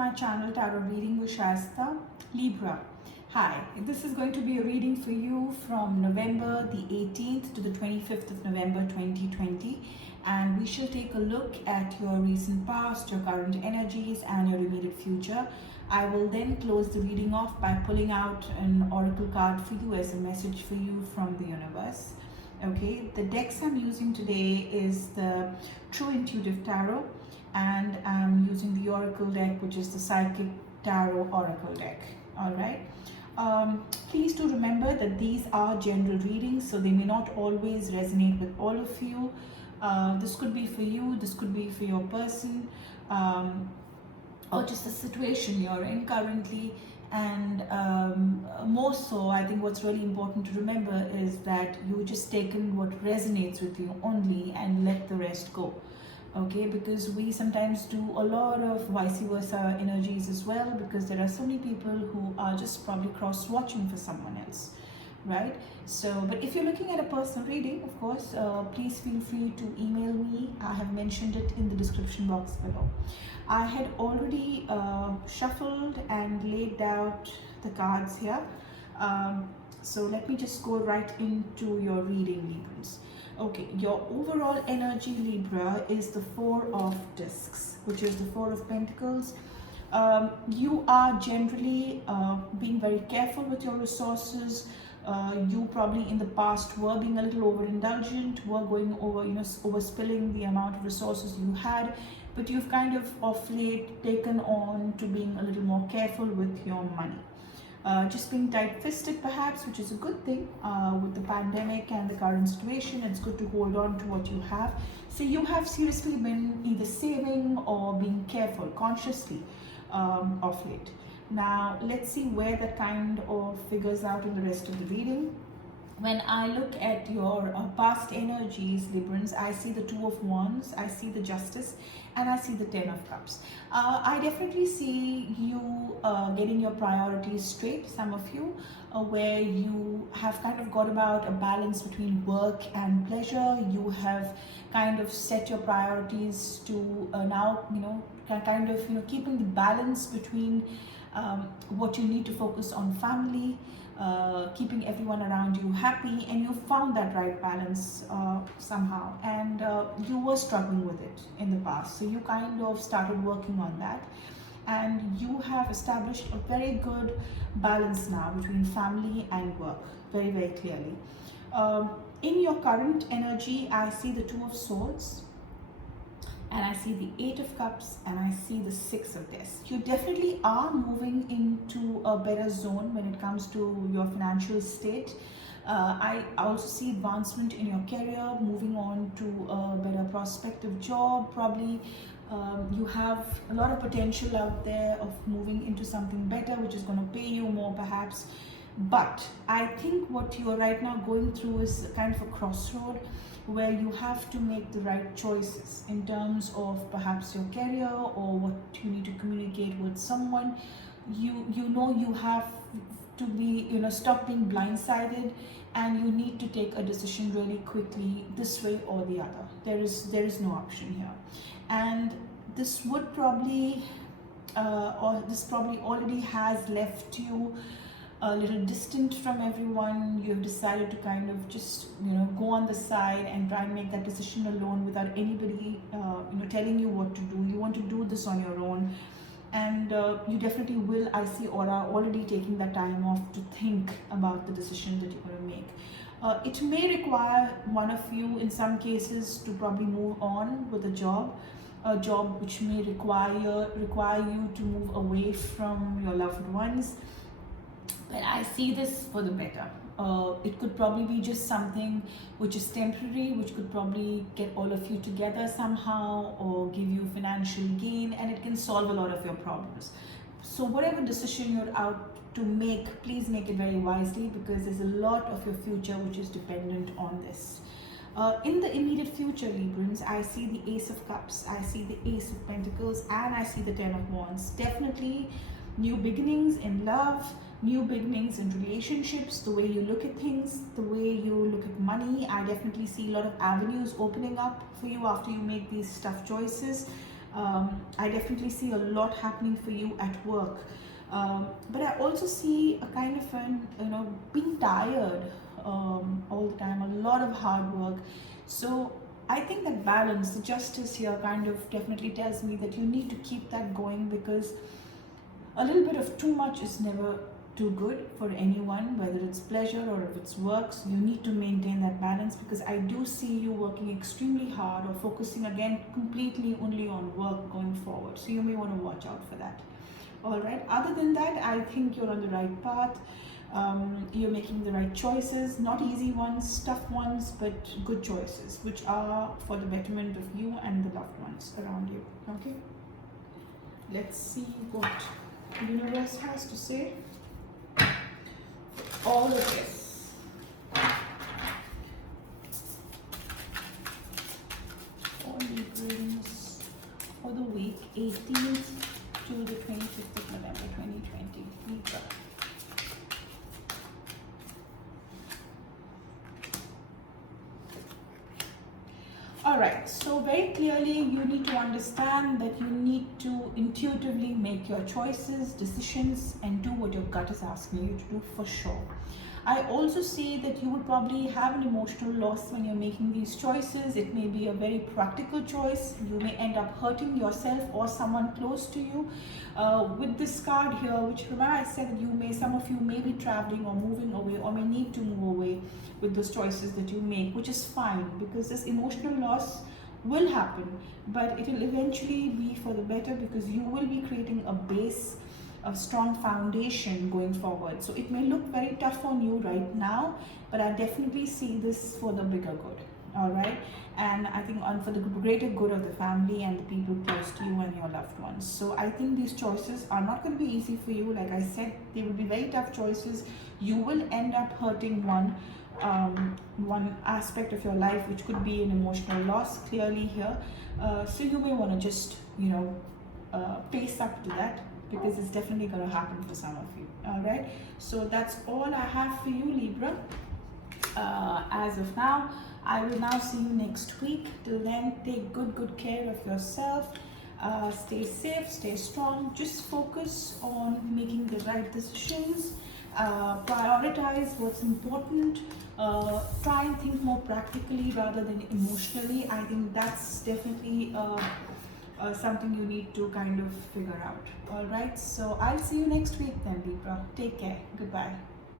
my channel Tarot Reading with Shasta. Libra. Hi, this is going to be a reading for you from November the 18th to the 25th of November 2020, and we shall take a look at your recent past, your current energies and your immediate future. I will then close the reading off by pulling out an oracle card for you as a message for you from the universe. Okay, the decks I'm using today is the True Intuitive Tarot, and I'm using the Oracle deck, which is the Psychic Tarot Oracle deck. All right. Please do remember that these are general readings, so they may not always resonate with all of you. This could be for you, this could be for your person, or just the situation you're in currently. And more so, I think what's really important to remember is that you just taken what resonates with you only and let the rest go. Okay, because we sometimes do a lot of vice versa energies as well, because there are so many people who are just probably cross watching for someone else, right? So, but if you're looking at a personal reading, of course, please feel free to email me. I have mentioned it in the description box below. I had already shuffled and laid out the cards here, so let me just go right into your reading, Librans. Okay, your overall energy, Libra, is the Four of Discs, which is the Four of Pentacles. You are generally being very careful with your resources. You probably in the past were being a little overindulgent, were going over, overspilling the amount of resources you had, but you've kind of late taken on to being a little more careful with your money. Just being tight-fisted perhaps, which is a good thing with the pandemic and the current situation. It's good to hold on to what you have. So you have seriously been either saving or being careful consciously of late. Now let's see where that kind of figures out in the rest of the reading. When I look at your past energies, Librans, I see the Two of Wands, I see the Justice, and I see the Ten of Cups. I definitely see you getting your priorities straight, some of you, where you have kind of got about a balance between work and pleasure. You have kind of set your priorities to now, kind of, keeping the balance between what you need to focus on family, keeping everyone around you happy, and you found that right balance somehow, and you were struggling with it in the past, so you kind of started working on that, and you have established a very good balance now between family and work, very, very clearly. In your current energy, I see the Two of Swords, and I see the Eight of Cups, and I see the Six of Discs. You definitely are moving into a better zone when it comes to your financial state. I also see advancement in your career, moving on to a better prospective job. Probably you have a lot of potential out there of moving into something better, which is going to pay you more perhaps. But I think what you are right now going through is kind of a crossroad where you have to make the right choices in terms of perhaps your career or what you need to communicate with someone. You have to be, stop being blindsided, and you need to take a decision really quickly, this way or the other. There is no option here, and this would probably or this probably already has left you a little distant from everyone. You've decided to kind of just go on the side and try and make that decision alone without anybody telling you what to do. You want to do this on your own, and you definitely will. I see Aura already taking that time off to think about the decision that you're going to make. It may require one of you in some cases to probably move on with a job which may require you to move away from your loved ones. But I see this for the better. It could probably be just something which is temporary, which could probably get all of you together somehow or give you financial gain, and it can solve a lot of your problems. So whatever decision you're out to make, please make it very wisely, because there's a lot of your future which is dependent on this. In the immediate future, Librans, I see the Ace of Cups, I see the Ace of Pentacles, and I see the Ten of Wands. Definitely new beginnings in love, new beginnings in relationships, the way you look at things, the way you look at money. I definitely see a lot of avenues opening up for you after you make these tough choices. I definitely see a lot happening for you at work. But I also see a kind of being tired all the time, a lot of hard work. So I think that balance, the justice here kind of definitely tells me that you need to keep that going, because a little bit of too much is never too good for anyone, whether it's pleasure or if it's work. So you need to maintain that balance, because I do see you working extremely hard or focusing again completely only on work going forward. So you may want to watch out for that. All right. Other than that, I think you're on the right path. You're making the right choices, not easy ones, tough ones, but good choices, which are for the betterment of you and the loved ones around you. Okay. Let's see what the universe has to say. All of this. All the readings for the week 18th to the 25th of November 2020. Libra. Alright, so very clearly you need to understand that you need to intuitively make your choices, decisions, and do what your gut is asking you to do for sure. I also see that you will probably have an emotional loss when you're making these choices. It may be a very practical choice. You may end up hurting yourself or someone close to you. With this card here, which remember I said that some of you may be traveling or moving away or may need to move away with those choices that you make, which is fine, because this emotional loss will happen, but it will eventually be for the better, because you will be creating a base, a strong foundation going forward. So it may look very tough on you right now, but I definitely see this for the bigger good. All right, and I think for the greater good of the family and the people close to you and your loved ones. So I think these choices are not going to be easy for you. Like I said, they will be very tough choices. You will end up hurting one aspect of your life, which could be an emotional loss clearly here. So you may want to just face up to that, because it's definitely going to happen for some of you. All right, so that's all I have for you, Libra. As of now, I will now see you next week. Till then, take good care of yourself. Stay safe, stay strong. Just focus on making the right decisions. Prioritize what's important. Try and think more practically rather than emotionally. I think that's definitely something you need to kind of figure out. All right, so I'll see you next week then, Libra. Take care. Goodbye.